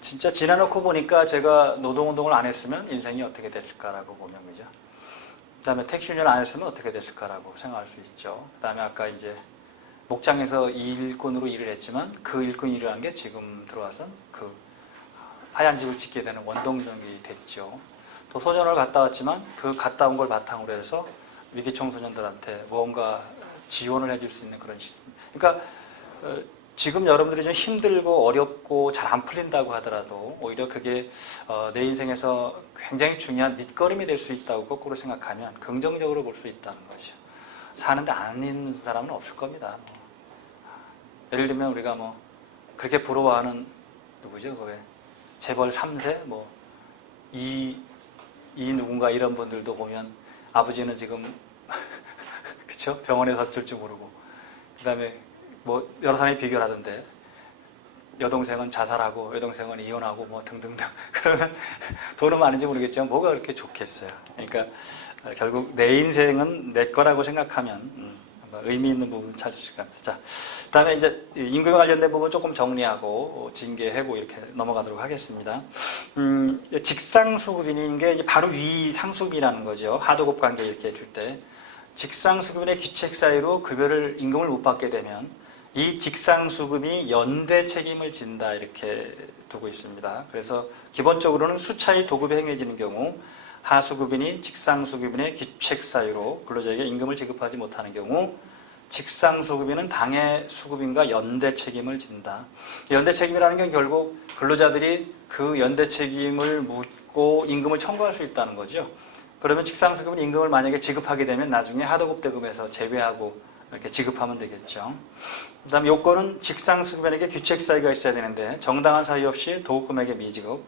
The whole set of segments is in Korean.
진짜 지나놓고 보니까 제가 노동운동을 안 했으면 인생이 어떻게 됐을까라고 보면, 그죠? 그 다음에 택시운전 안 했으면 어떻게 됐을까라고 생각할 수 있죠. 그 다음에 아까 이제 목장에서 일꾼으로 일을 했지만 그 일꾼 일을 한 게 지금 들어와서 그 하얀 집을 짓게 되는 원동력이 됐죠. 또 소전을 갔다 왔지만 그 갔다 온 걸 바탕으로 해서 위기 청소년들한테 뭔가 지원을 해줄 수 있는 그런 시스템. 그러니까 지금 여러분들이 좀 힘들고 어렵고 잘 안 풀린다고 하더라도 오히려 그게 내 인생에서 굉장히 중요한 밑거름이 될 수 있다고 거꾸로 생각하면 긍정적으로 볼 수 있다는 거죠. 사는데 안 있는 사람은 없을 겁니다. 예를 들면 우리가 뭐 그렇게 부러워하는 누구죠? 그 왜 재벌 3세 이 누군가 이런 분들도 보면 아버지는 지금 그쵸? 병원에서 어쩔 줄 모르고 그 다음에 뭐 여러 사람이 비교를 하던데 여동생은 자살하고 여동생은 이혼하고 뭐 등등등 그러면 돈은 많은지 모르겠지만 뭐가 그렇게 좋겠어요. 그러니까 결국 내 인생은 내 거라고 생각하면 의미 있는 부분 찾으실 것 같아요. 자, 그 다음에 이제 임금에 관련된 부분 조금 정리하고 징계해고 이렇게 넘어가도록 하겠습니다. 직상수급인인 게 이제 바로 위 상수급이라는 거죠. 하도급 관계 이렇게 해줄 때 직상수급인의 귀책 사유로 급여를 임금을 못 받게 되면 이 직상수급이 연대 책임을 진다 이렇게 두고 있습니다. 그래서 기본적으로는 수차의 도급이 행해지는 경우 하수급인이 직상수급인의 귀책 사유로 근로자에게 임금을 지급하지 못하는 경우 직상수급인은 당해 수급인과 연대 책임을 진다. 연대 책임이라는 게 결국 근로자들이 그 연대 책임을 묻고 임금을 청구할 수 있다는 거죠. 그러면 직상수급은 임금을 만약에 지급하게 되면 나중에 하도급 대금에서 제외하고 이렇게 지급하면 되겠죠. 그 다음 요건은 직상수급인에게 귀책 사유가 있어야 되는데 정당한 사유 없이 도급금액의 미지급,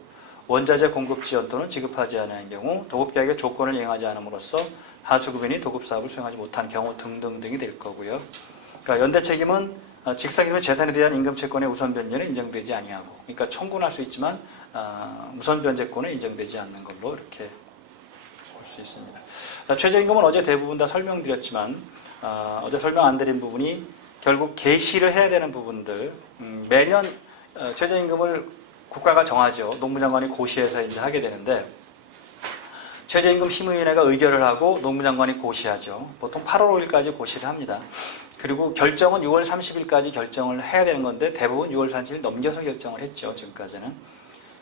원자재 공급 지원 또는 지급하지 않은 경우 도급계약의 조건을 이행하지 않음으로써 하수급인이 도급사업을 수행하지 못한 경우 등등등이 될 거고요. 그러니까 연대 책임은 직상임의 재산에 대한 임금 채권의 우선 변제는 인정되지 아니하고, 그러니까 청구는 할 수 있지만 우선 변제권은 인정되지 않는 걸로 이렇게 볼 수 있습니다. 최저임금은 어제 대부분 다 설명드렸지만 어제 설명 안 드린 부분이 결국 게시를 해야 되는 부분들, 매년 최저임금을 국가가 정하죠. 농무장관이 고시해서 이제 하게 되는데 최저임금 심의위원회가 의결을 하고 농무장관이 고시하죠. 보통 8월 5일까지 고시를 합니다. 그리고 결정은 6월 30일까지 결정을 해야 되는 건데 대부분 6월 30일 넘겨서 결정을 했죠. 지금까지는.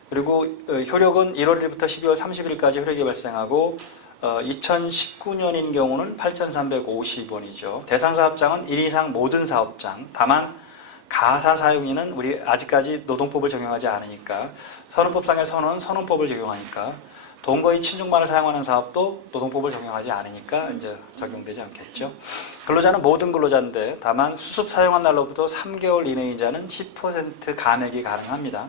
그리고 효력은 1월 1일부터 12월 30일까지 효력이 발생하고 2019년인 경우는 8,350원이죠. 대상사업장은 1 이상 모든 사업장, 다만 가사사용인은 우리 아직까지 노동법을 적용하지 않으니까 선언법상에서는 선언법을 적용하니까 동거의 친중만을 사용하는 사업도 노동법을 적용하지 않으니까 이제 적용되지 않겠죠. 근로자는 모든 근로자인데 다만 수습 사용한 날로부터 3개월 이내인 자는 10% 감액이 가능합니다.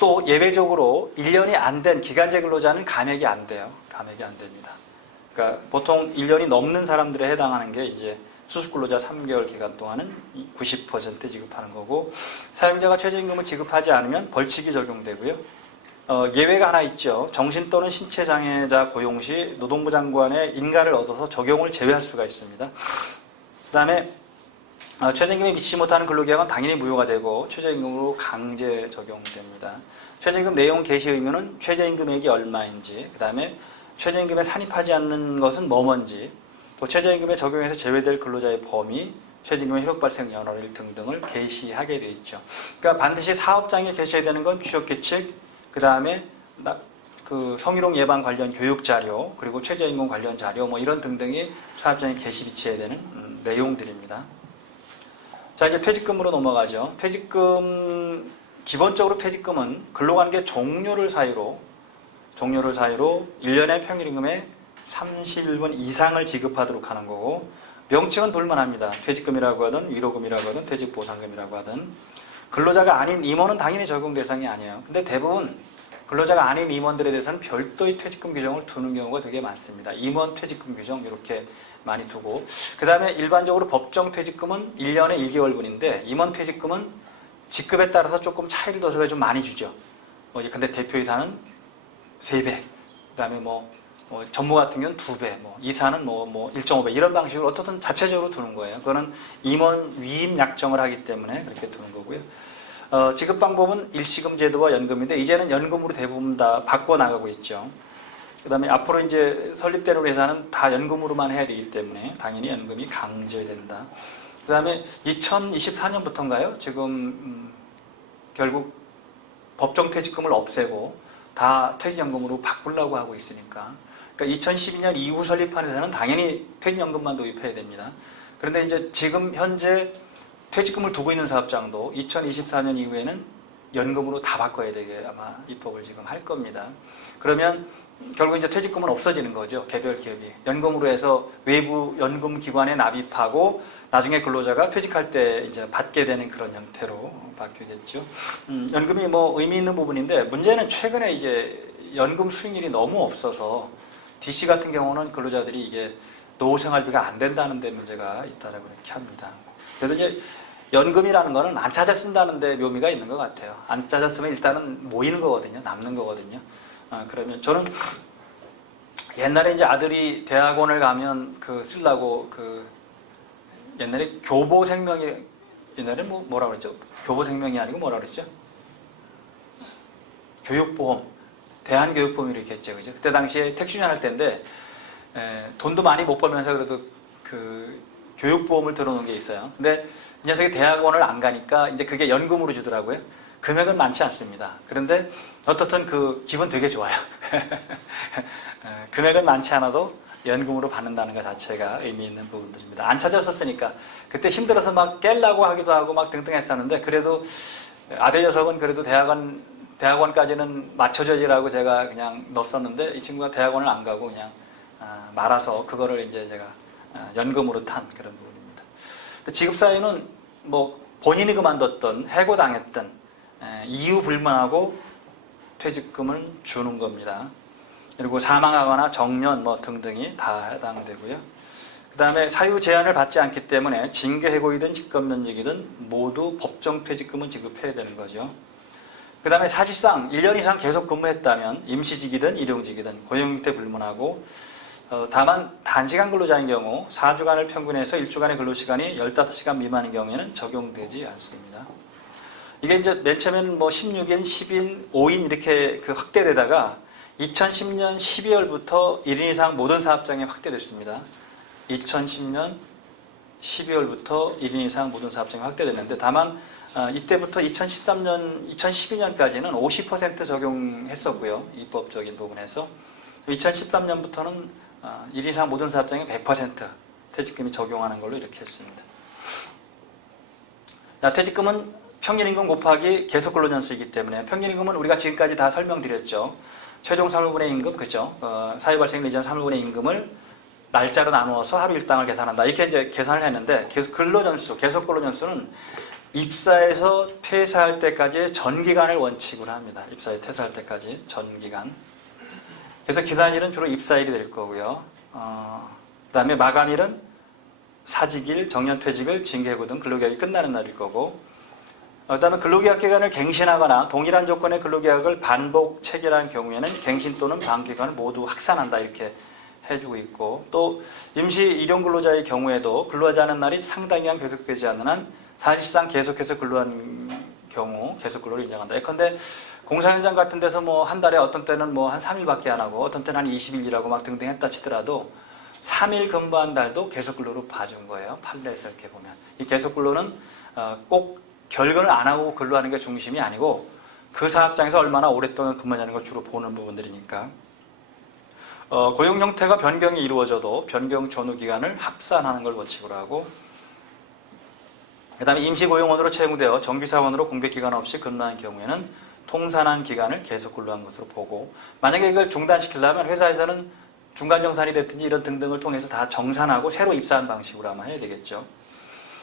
또 예외적으로 1년이 안 된 기간제 근로자는 감액이 안 돼요. 감액이 안 됩니다. 그러니까 보통 1년이 넘는 사람들에 해당하는 게 이제 수습근로자 3개월 기간 동안은 90% 지급하는 거고 사용자가 최저임금을 지급하지 않으면 벌칙이 적용되고요. 예외가 하나 있죠. 정신 또는 신체장애자 고용 시 노동부 장관의 인가를 얻어서 적용을 제외할 수가 있습니다. 그 다음에 최저임금에 미치지 못하는 근로계약은 당연히 무효가 되고 최저임금으로 강제 적용됩니다. 최저임금 내용 개시 의무는 최저임금액이 얼마인지, 그 다음에 최저임금에 산입하지 않는 것은 뭐뭔지, 또 최저임금에 적용해서 제외될 근로자의 범위, 최저임금의 효력 발생 연월 등등을 게시하게 되어 있죠. 그러니까 반드시 사업장에 게시해야 되는 건 취업규칙, 그 다음에 그 성희롱 예방 관련 교육 자료, 그리고 최저임금 관련 자료, 뭐 이런 등등이 사업장에 게시 비치해야 되는 내용들입니다. 자, 이제 퇴직금으로 넘어가죠. 퇴직금, 기본적으로 퇴직금은 근로관계 종료를 사유로 1년의 평일임금의 31분 이상을 지급하도록 하는 거고, 명칭은 불문합니다. 퇴직금이라고 하든 위로금이라고 하든 퇴직보상금이라고 하든. 근로자가 아닌 임원은 당연히 적용 대상이 아니에요. 근데 대부분 근로자가 아닌 임원들에 대해서는 별도의 퇴직금 규정을 두는 경우가 되게 많습니다. 임원 퇴직금 규정 이렇게 많이 두고, 그 다음에 일반적으로 법정 퇴직금은 1년에 1개월분인데 임원 퇴직금은 직급에 따라서 조금 차이를 둬서 좀 많이 주죠. 근데 대표이사는 3배, 그 다음에 전무 같은 경우는 2배, 이사는 1.5배 이런 방식으로 어떻든 자체적으로 두는 거예요. 그거는 임원 위임 약정을 하기 때문에 그렇게 두는 거고요. 지급 방법은 일시금 제도와 연금인데 이제는 연금으로 대부분 다 바꿔 나가고 있죠. 그다음에 앞으로 이제 설립되는 회사는 다 연금으로만 해야 되기 때문에 당연히 연금이 강제된다. 그다음에 2024년부터인가요? 지금 결국 법정 퇴직금을 없애고 다 퇴직연금으로 바꾸려고 하고 있으니까. 그러니까 2012년 이후 설립한 회사는 당연히 퇴직연금만 도입해야 됩니다. 그런데 이제 지금 현재 퇴직금을 두고 있는 사업장도 2024년 이후에는 연금으로 다 바꿔야 되게 아마 입법을 지금 할 겁니다. 그러면 결국 이제 퇴직금은 없어지는 거죠. 개별 기업이. 연금으로 해서 외부 연금 기관에 납입하고 나중에 근로자가 퇴직할 때 이제 받게 되는 그런 형태로 바뀌겠죠. 연금이 뭐 의미 있는 부분인데 문제는 최근에 이제 연금 수익률이 너무 없어서 DC 같은 경우는 근로자들이 이게 노후생활비가 안 된다는 데 문제가 있다라고 이렇게 합니다. 그래서 이제 연금이라는 거는 안 찾아 쓴다는 데 묘미가 있는 것 같아요. 안 찾아 쓰면 일단은 모이는 거거든요. 남는 거거든요. 그러면 저는 옛날에 이제 아들이 대학원을 가면 쓰려고 옛날에 교보생명이 옛날에 뭐라 그랬죠? 교보생명이 아니고 뭐라 그랬죠? 교육보험, 대한교육보험 이렇게 했죠, 그죠? 그때 당시에 택시운전 할 때인데 돈도 많이 못 벌면서 그래도 교육보험을 들어놓은 게 있어요. 근데 이 녀석이 대학원을 안 가니까 이제 그게 연금으로 주더라고요. 금액은 많지 않습니다. 그런데 어떻든 기분 되게 좋아요. 금액은 많지 않아도 연금으로 받는다는 것 자체가 의미 있는 부분들입니다. 안 찾았었으니까 그때 힘들어서 막 깰라고 하기도 하고 막 등등 했었는데 그래도 아들 녀석은 그래도 대학원까지는 맞춰줘지라고 제가 그냥 넣었었는데 이 친구가 대학원을 안 가고 그냥 말아서 그거를 이제 제가 연금으로 탄 그런 부분입니다. 지급사유는 뭐 본인이 그만뒀던 해고당했던 이유 불문하고 퇴직금을 주는 겁니다. 그리고 사망하거나 정년 뭐 등등이 다 해당되고요. 그 다음에 사유 제한을 받지 않기 때문에 징계해고이든 직권면직이든 모두 법정 퇴직금은 지급해야 되는 거죠. 그 다음에 사실상 1년 이상 계속 근무했다면 임시직이든 일용직이든 고용육대 불문하고 다만 단시간 근로자인 경우 4주간을 평균해서 1주간의 근로시간이 15시간 미만인 경우에는 적용되지 않습니다. 이게 이제 맨 처음에는 뭐 16인, 10인, 5인 이렇게 확대되다가 2010년 12월부터 1인 이상 모든 사업장에 확대됐습니다. 2010년 12월부터 1인 이상 모든 사업장에 확대됐는데 다만 이때부터 2012년까지는 50% 적용했었고요. 입법적인 부분에서 2013년부터는 1인 이상 모든 사업장에 100% 퇴직금이 적용하는 걸로 이렇게 했습니다. 퇴직금은 평균임금 곱하기 계속근로년수이기 때문에 평균임금은 우리가 지금까지 다 설명드렸죠. 최종 3분의 임금, 그죠? 사유발생 이전 3분의 임금을 날짜로 나누어서 하루 일당을 계산한다. 이렇게 이제 계산을 했는데 계속근로년수는 입사해서 퇴사할 때까지의 전기간을 원칙으로 합니다. 입사해서 퇴사할 때까지 전기간. 그래서 기산일은 주로 입사일이 될 거고요. 그 다음에 마감일은 사직일, 정년퇴직을, 징계해고 등 근로계약이 끝나는 날일 거고 그 다음에 근로계약 기간을 갱신하거나 동일한 조건의 근로계약을 반복 체결한 경우에는 갱신 또는 반기간을 모두 확산한다 이렇게 해주고 있고 또 임시 일용근로자의 경우에도 근로하지 않은 날이 상당 기간 계속되지 않는 한 사실상 계속해서 근로한 경우 계속근로를 인정한다. 예컨대 공사 현장 같은 데서 뭐 한 달에 어떤 때는 뭐 한 3일밖에 안 하고 어떤 때는 한 20일 일하고 막 등등 했다 치더라도 3일 근무한 달도 계속근로로 봐준 거예요. 판례에서 이렇게 보면. 이 계속근로는 꼭 결근을 안 하고 근로하는 게 중심이 아니고 그 사업장에서 얼마나 오랫동안 근무하는 걸 주로 보는 부분들이니까 고용 형태가 변경이 이루어져도 변경 전후 기간을 합산하는 걸 원칙으로 하고 그 다음에 임시고용원으로 채용되어 정규사원으로 공백기간 없이 근무한 경우에는 통산한 기간을 계속 근로한 것으로 보고 만약에 이걸 중단시키려면 회사에서는 중간정산이 됐든지 이런 등등을 통해서 다 정산하고 새로 입사한 방식으로 아마 해야 되겠죠.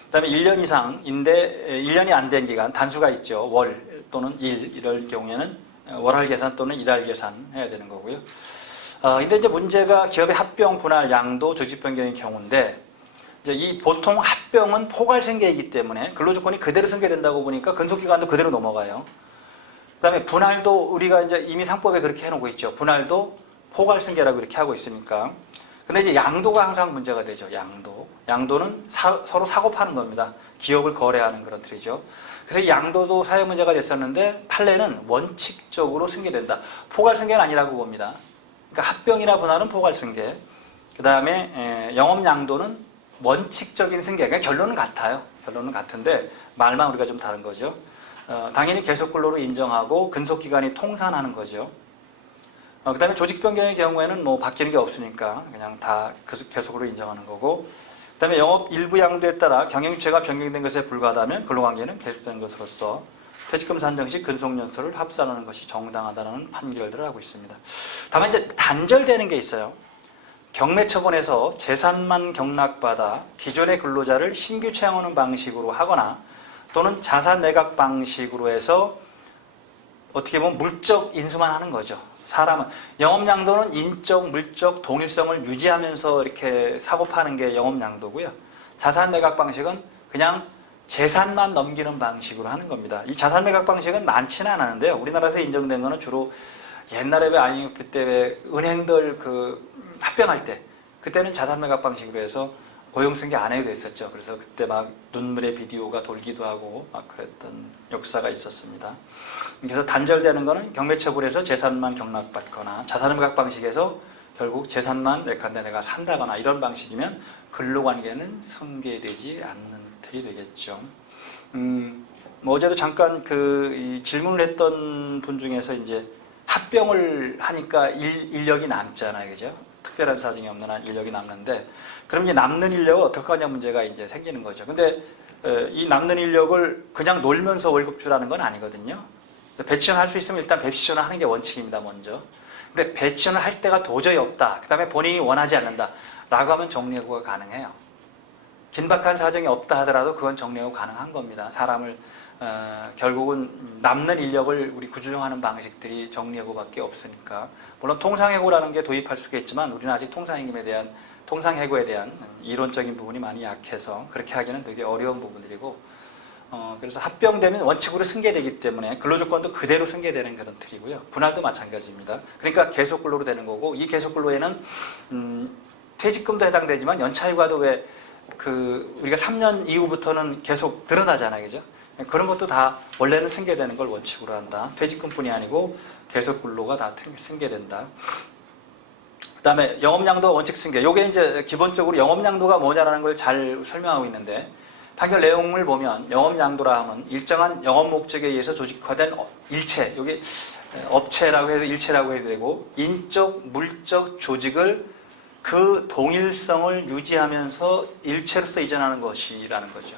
그 다음에 1년 이상인데 1년이 안 된 기간 단수가 있죠. 월 또는 일 이럴 경우에는 월할 계산 또는 일할 계산 해야 되는 거고요. 근데 이제 문제가 기업의 합병, 분할, 양도, 조직 변경의 경우인데 이제 이 보통 합병은 포괄생계이기 때문에 근로조건이 그대로 승계된다고 보니까 근속기간도 그대로 넘어가요. 그 다음에 분할도 우리가 이제 이미 상법에 그렇게 해놓고 있죠. 분할도 포괄승계라고 이렇게 하고 있으니까. 근데 이제 양도가 항상 문제가 되죠. 양도는 서로 사고 파는 겁니다. 기업을 거래하는 그런 틀이죠. 그래서 이 양도도 사회 문제가 됐었는데 판례는 원칙적으로 승계된다. 포괄 승계는 아니라고 봅니다. 그러니까 합병이나 분할은 포괄 승계. 그 다음에 영업 양도는 원칙적인 승계. 그러니까 결론은 같아요. 결론은 같은데 말만 우리가 좀 다른 거죠. 당연히 계속 근로로 인정하고 근속기간이 통산하는 거죠. 그 다음에 조직 변경의 경우에는 뭐 바뀌는 게 없으니까 그냥 다 계속으로 인정하는 거고, 그 다음에 영업 일부 양도에 따라 경영체가 변경된 것에 불과하다면 근로관계는 계속되는 것으로서 퇴직금 산정 시 근속연수를 합산하는 것이 정당하다는 판결들을 하고 있습니다. 다만 이제 단절되는 게 있어요. 경매처분에서 재산만 경락받아 기존의 근로자를 신규 채용하는 방식으로 하거나 또는 자산 매각 방식으로 해서 어떻게 보면 물적 인수만 하는 거죠. 사람은 영업양도는 인적, 물적 동일성을 유지하면서 이렇게 사고 파는 게 영업양도고요. 자산 매각 방식은 그냥 재산만 넘기는 방식으로 하는 겁니다. 이 자산 매각 방식은 많지는 않았는데요. 우리나라에서 인정된 거는 주로 옛날에 왜 IMF 때 왜 은행들 그 합병할 때 그때는 자산 매각 방식으로 해서 고용승계 안 해도 됐었죠. 그래서 그때 막 눈물의 비디오가 돌기도 하고 막 그랬던 역사가 있었습니다. 그래서 단절되는 거는 경매처분에서 재산만 경락받거나 자산매각 방식에서 결국 재산만 내가 산다거나 이런 방식이면 근로관계는 승계되지 않는 틀이 되겠죠. 뭐 어제도 잠깐 이 질문을 했던 분 중에서 이제 합병을 하니까 인력이 남잖아요, 그죠? 특별한 사정이 없는 한 인력이 남는데, 그럼 이제 남는 인력을 어떻게 하냐 문제가 이제 생기는 거죠. 근데 이 남는 인력을 그냥 놀면서 월급 주라는 건 아니거든요. 배치원할 수 있으면 일단 배치원을 하는 게 원칙입니다, 먼저. 근데 배치원을 할 때가 도저히 없다. 그 다음에 본인이 원하지 않는다. 라고 하면 정리해고가 가능해요. 긴박한 사정이 없다 하더라도 그건 정리해고 가능한 겁니다. 사람을 결국은 남는 인력을 우리 구조정하는 방식들이 정리해고밖에 없으니까. 물론 통상해고라는 게 도입할 수가 있지만 우리는 아직 통상해고에 대한 이론적인 부분이 많이 약해서 그렇게 하기는 되게 어려운 부분들이고, 그래서 합병되면 원칙으로 승계되기 때문에 근로조건도 그대로 승계되는 그런 틀이고요. 분할도 마찬가지입니다. 그러니까 계속근로로 되는 거고, 이 계속근로에는 퇴직금도 해당되지만 연차휴가도 왜 우리가 3년 이후부터는 계속 늘어나잖아요, 그죠? 그런 것도 다 원래는 승계되는 걸 원칙으로 한다. 퇴직금뿐이 아니고 계속근로가 다 승계된다. 그 다음에 영업양도 원칙 승계. 요게 이제 기본적으로 영업양도가 뭐냐라는 걸 잘 설명하고 있는데, 판결 내용을 보면 영업양도라 하면 일정한 영업 목적에 의해서 조직화된 일체, 여기 업체라고 해도 일체라고 해도 되고, 인적, 물적 조직을 그 동일성을 유지하면서 일체로서 이전하는 것이라는 거죠.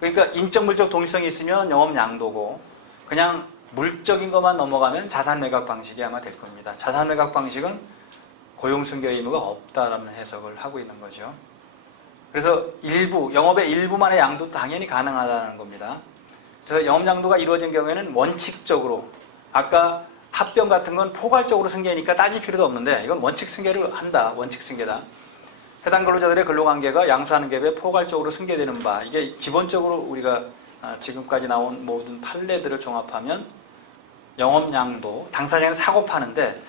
그러니까 인적, 물적 동일성이 있으면 영업양도고, 그냥 물적인 것만 넘어가면 자산매각 방식이 아마 될 겁니다. 자산매각 방식은 고용승계 의무가 없다라는 해석을 하고 있는 거죠. 그래서 영업의 일부만의 양도 당연히 가능하다는 겁니다. 그래서 영업양도가 이루어진 경우에는 원칙적으로, 아까 합병 같은 건 포괄적으로 승계니까 따질 필요도 없는데, 이건 원칙 승계를 한다. 원칙 승계다. 해당 근로자들의 근로관계가 양수하는 갭에 포괄적으로 승계되는 바, 이게 기본적으로 우리가 지금까지 나온 모든 판례들을 종합하면 영업양도, 당사자는 사고 파는데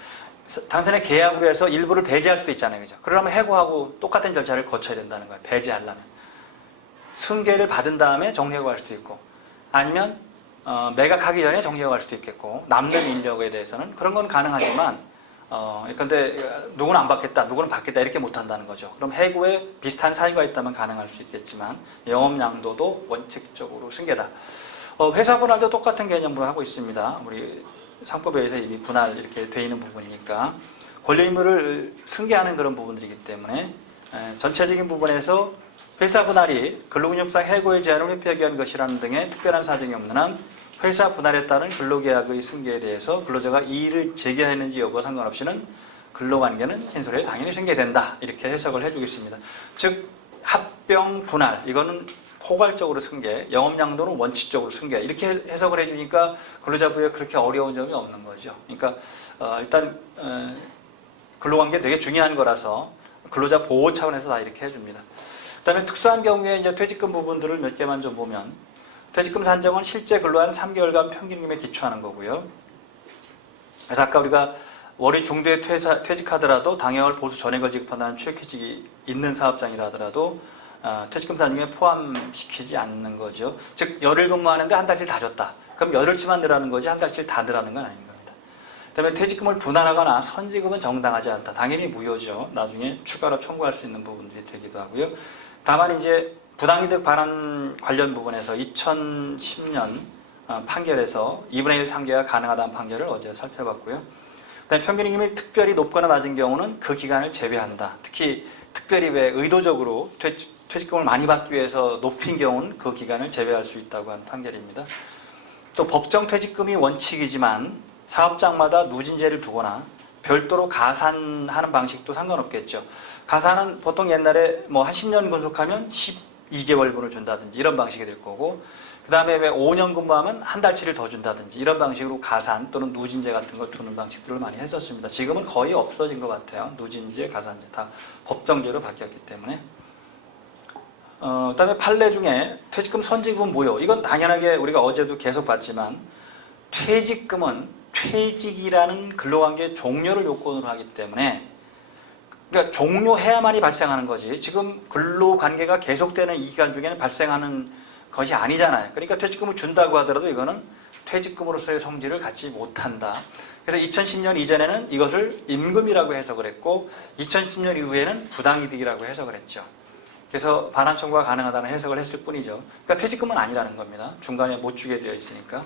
당사자의 계약으로 해서 일부를 배제할 수도 있잖아요, 그죠? 그러면 해고하고 똑같은 절차를 거쳐야 된다는 거예요. 배제하려면. 승계를 받은 다음에 정리해고할 수도 있고, 아니면 매각하기 전에 정리해고할 수도 있겠고, 남는 인력에 대해서는 그런 건 가능하지만, 근데 누구는 안 받겠다, 누구는 받겠다 이렇게 못 한다는 거죠. 그럼 해고에 비슷한 사유가 있다면 가능할 수 있겠지만 영업양도도 원칙적으로 승계다. 회사 분할도 똑같은 개념으로 하고 있습니다. 우리 상법에 의해서 이 분할 이렇게 돼 있는 부분이니까 권리 의무를 승계하는 그런 부분들이기 때문에 전체적인 부분에서 회사 분할이 근로운용상 해고의 제한을 회피하기 위한 것이라는 등의 특별한 사정이 없는 한 회사 분할에 따른 근로계약의 승계에 대해서 근로자가 이의를 제기했는지 여부와 상관없이는 근로관계는 흰소리에 당연히 승계된다. 이렇게 해석을 해주겠습니다. 즉 합병 분할, 이거는 포괄적으로 승계, 영업양도는 원칙적으로 승계, 이렇게 해석을 해주니까 근로자부에 그렇게 어려운 점이 없는 거죠. 그러니까 일단 근로관계 되게 중요한 거라서 근로자 보호 차원에서 다 이렇게 해줍니다. 그 다음에 특수한 경우에 이제 퇴직금 부분들을 몇 개만 좀 보면, 퇴직금 산정은 실제 근로한 3개월간 평균임에 기초하는 거고요. 그래서 아까 우리가 월이 중도에 퇴직하더라도 당해월 보수 전액을 지급한다는 취약휴직이 있는 사업장이라 하더라도 퇴직금 산정에 포함시키지 않는 거죠. 즉 열흘 근무하는데 한 달치 다 줬다. 그럼 열흘치만 늘라는 거지 한 달치 다 늘라는 건 아닌 겁니다. 그다음에 퇴직금을 분할하거나 선지급은 정당하지 않다. 당연히 무효죠. 나중에 추가로 청구할 수 있는 부분들이 되기도 하고요. 다만 이제 부당이득 반환 관련 부분에서 2010년 판결에서 2분의 1 상계가 가능하다는 판결을 어제 살펴봤고요. 그다음에 평균임금이 특별히 높거나 낮은 경우는 그 기간을 제외한다. 특히 특별히 왜 의도적으로 퇴직금을 많이 받기 위해서 높인 경우는 그 기간을 제외할 수 있다고 하는 판결입니다. 또 법정 퇴직금이 원칙이지만 사업장마다 누진제를 두거나 별도로 가산하는 방식도 상관없겠죠. 가산은 보통 옛날에 뭐 한 10년 근속하면 12개월분을 준다든지 이런 방식이 될 거고, 그 다음에 왜 5년 근무하면 한 달치를 더 준다든지 이런 방식으로 가산 또는 누진제 같은 걸 두는 방식들을 많이 했었습니다. 지금은 거의 없어진 것 같아요. 누진제, 가산제 다 법정제로 바뀌었기 때문에. 그 다음에 판례 중에 퇴직금 선지급은 무효. 이건 당연하게 우리가 어제도 계속 봤지만 퇴직금은 퇴직이라는 근로관계 종료를 요건으로 하기 때문에, 그러니까 종료해야만이 발생하는 거지 지금 근로관계가 계속되는 이 기간 중에는 발생하는 것이 아니잖아요. 그러니까 퇴직금을 준다고 하더라도 이거는 퇴직금으로서의 성질을 갖지 못한다. 그래서 2010년 이전에는 이것을 임금이라고 해석을 했고 2010년 이후에는 부당이득이라고 해석을 했죠. 그래서 반환 청구가 가능하다는 해석을 했을 뿐이죠. 그러니까 퇴직금은 아니라는 겁니다. 중간에 못 주게 되어 있으니까.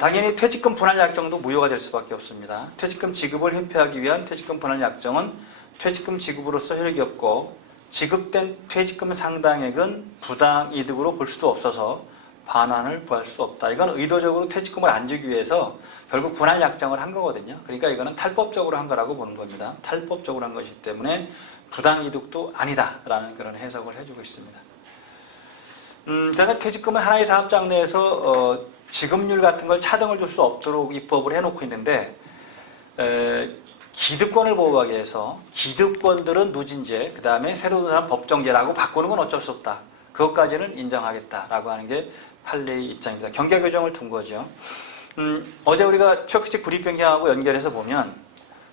당연히 퇴직금 분할 약정도 무효가 될 수밖에 없습니다. 퇴직금 지급을 회피하기 위한 퇴직금 분할 약정은 퇴직금 지급으로서 효력이 없고 지급된 퇴직금 상당액은 부당이득으로 볼 수도 없어서 반환을 구할 수 없다. 이건 의도적으로 퇴직금을 안 주기 위해서 결국 분할 약정을 한 거거든요. 그러니까 이거는 탈법적으로 한 거라고 보는 겁니다. 탈법적으로 한 것이기 때문에 부당이득도 아니다라는 그런 해석을 해주고 있습니다. 그다음에 퇴직금은 하나의 사업장 내에서 지급률 같은 걸 차등을 줄 수 없도록 입법을 해놓고 있는데 기득권을 보호하기 위해서 기득권들은 누진제, 그 다음에 새로 들어선 법정제라고 바꾸는 건 어쩔 수 없다. 그것까지는 인정하겠다라고 하는 게 판례의 입장입니다. 경계 규정을 둔 거죠. 어제 우리가 취약휴직 불이병행하고 연결해서 보면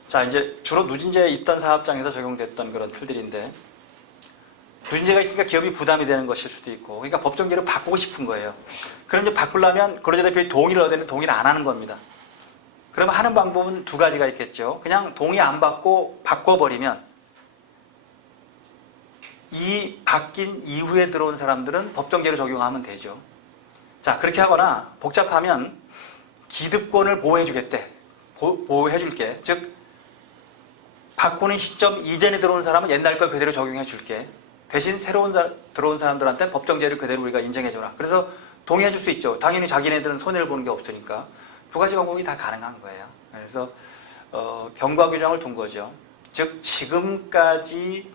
자 이제 주로 누진제에 있던 사업장에서 적용됐던 그런 틀들인데 누진제가 있으니까 기업이 부담이 되는 것일 수도 있고 그러니까 법정제를 바꾸고 싶은 거예요. 그럼 이제 바꾸려면 근로자 대표의 동의를 얻으면 동의를 안 하는 겁니다. 그러면 하는 방법은 두 가지가 있겠죠. 그냥 동의 안 받고 바꿔버리면 이 바뀐 이후에 들어온 사람들은 법정제를 적용하면 되죠. 자 그렇게 하거나 복잡하면 기득권을 보호해주겠대. 보호해줄게. 즉 바꾸는 시점 이전에 들어온 사람은 옛날 걸 그대로 적용해줄게. 대신 새로운 들어온 사람들한테 법정제를 그대로 우리가 인정해줘라. 그래서 동의해줄 수 있죠. 당연히 자기네들은 손해를 보는 게 없으니까. 두 가지 방법이 다 가능한 거예요. 그래서 경과 규정을 둔 거죠. 즉 지금까지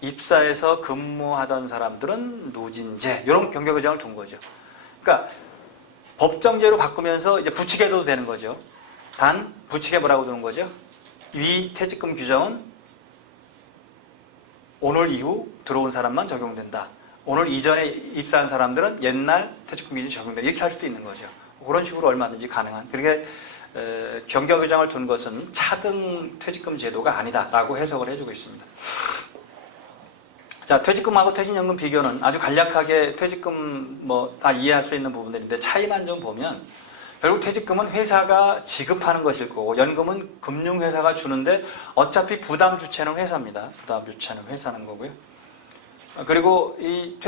입사해서 근무하던 사람들은 누진제 이런 경과 규정을 둔 거죠. 그러니까 법정제로 바꾸면서 이제 부칙해도 되는 거죠. 단 부칙에 뭐라고 두는 거죠? 위 퇴직금 규정은 오늘 이후 들어온 사람만 적용된다. 오늘 이전에 입사한 사람들은 옛날 퇴직금 기준이 적용된다. 이렇게 할 수도 있는 거죠. 그런 식으로 얼마든지 가능한. 그렇게 경과 규정을 둔 것은 차등 퇴직금 제도가 아니다라고 해석을 해주고 있습니다. 자, 퇴직금하고 퇴직연금 비교는 아주 간략하게 퇴직금 뭐 다 이해할 수 있는 부분들인데 차이만 좀 보면 결국 퇴직금은 회사가 지급하는 것일 거고 연금은 금융회사가 주는데 어차피 부담 주체는 회사입니다. 부담 주체는 회사는 거고요. 그리고 이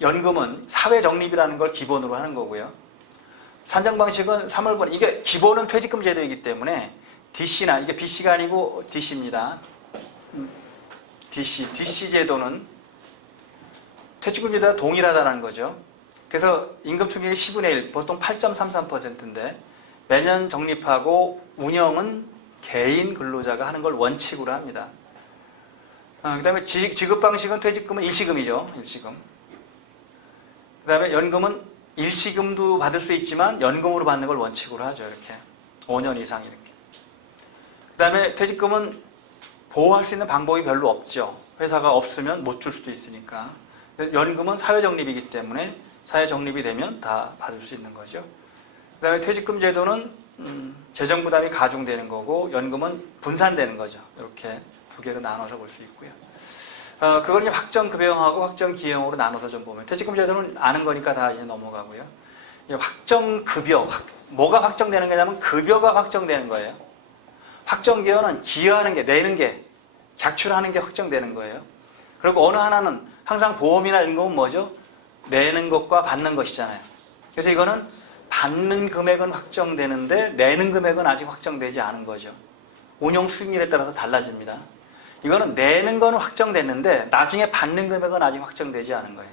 퇴직연금은 사회적립이라는 걸 기본으로 하는 거고요. 산정 방식은 3월분 이게 기본은 퇴직금 제도이기 때문에 DC나 이게 BC가 아니고 DC입니다. DC 제도는 퇴직금 제도와 동일하다는 거죠. 그래서 임금 충격이 10분의 1, 보통 8.33%인데 매년 적립하고 운영은 개인 근로자가 하는 걸 원칙으로 합니다. 그 다음에 지급 방식은 퇴직금은 일시금이죠. 일시금. 그 다음에 연금은 일시금도 받을 수 있지만 연금으로 받는 걸 원칙으로 하죠. 이렇게 5년 이상 이렇게. 그 다음에 퇴직금은 보호할 수 있는 방법이 별로 없죠. 회사가 없으면 못 줄 수도 있으니까. 연금은 사회적립이기 때문에 사회적립이 되면 다 받을 수 있는 거죠. 그 다음에 퇴직금 제도는 재정 부담이 가중되는 거고 연금은 분산되는 거죠. 이렇게 두 개로 나눠서 볼 수 있고요. 그걸 이제 확정급여형하고 확정기여형으로 나눠서 좀 보면 퇴직금 제도는 아는 거니까 다 이제 넘어가고요. 확정급여, 뭐가 확정되는 거냐면 급여가 확정되는 거예요. 확정기여는 기여하는 게, 내는 게, 약출하는 게 확정되는 거예요. 그리고 어느 하나는 항상 보험이나 연금은 뭐죠? 내는 것과 받는 것이잖아요. 그래서 이거는 받는 금액은 확정되는데 내는 금액은 아직 확정되지 않은 거죠. 운용 수익률에 따라서 달라집니다. 이거는 내는 건 확정됐는데 나중에 받는 금액은 아직 확정되지 않은 거예요.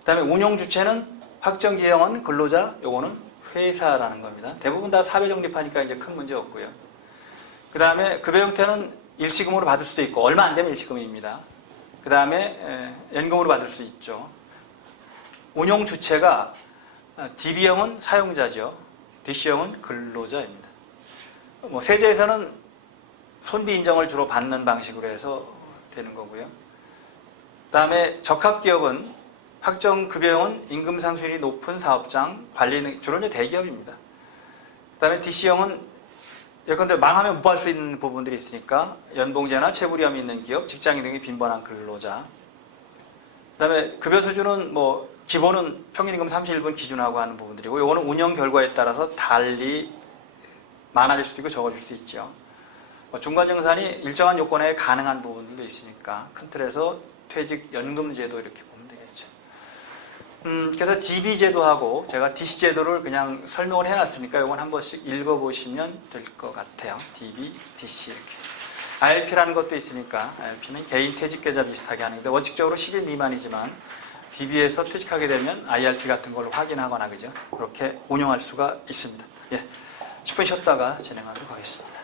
그 다음에 운용 주체는 확정기여형은 근로자, 요거는 회사라는 겁니다. 대부분 다 사회 적립하니까 이제 큰 문제 없고요. 그 다음에 급여 형태는 일시금으로 받을 수도 있고 얼마 안 되면 일시금입니다. 그 다음에 연금으로 받을 수 있죠. 운용 주체가 DB형은 사용자죠. DC형은 근로자입니다. 세제에서는 손비 인정을 주로 받는 방식으로 해서 되는 거고요. 그 다음에 적합기업은 확정급여형은 임금 상수율이 높은 사업장, 관리 주로 이제 대기업입니다. 그 다음에 DC형은 예컨대 망하면 못 받을 수 있는 부분들이 있으니까 연봉제나 체불위험이 있는 기업, 직장인 등이 빈번한 근로자. 그 다음에 급여 수준은 기본은 평균임금 31분 기준하고 하는 부분들이고 이거는 운영 결과에 따라서 달리 많아질 수도 있고 적어질 수도 있죠. 중간정산이 일정한 요건에 가능한 부분들도 있으니까 큰 틀에서 퇴직연금제도 이렇게 보면 되겠죠. 그래서 DB제도하고 제가 DC제도를 그냥 설명을 해놨으니까 이건 한 번씩 읽어보시면 될 것 같아요. DB, DC 이렇게. IRP라는 것도 있으니까 IRP는 개인 퇴직계좌 비슷하게 하는데 원칙적으로 10일 미만이지만 DB에서 퇴직하게 되면 IRP 같은 걸로 확인하거나 그죠? 그렇게 운영할 수가 있습니다. 예, 10분 쉬었다가 진행하도록 하겠습니다.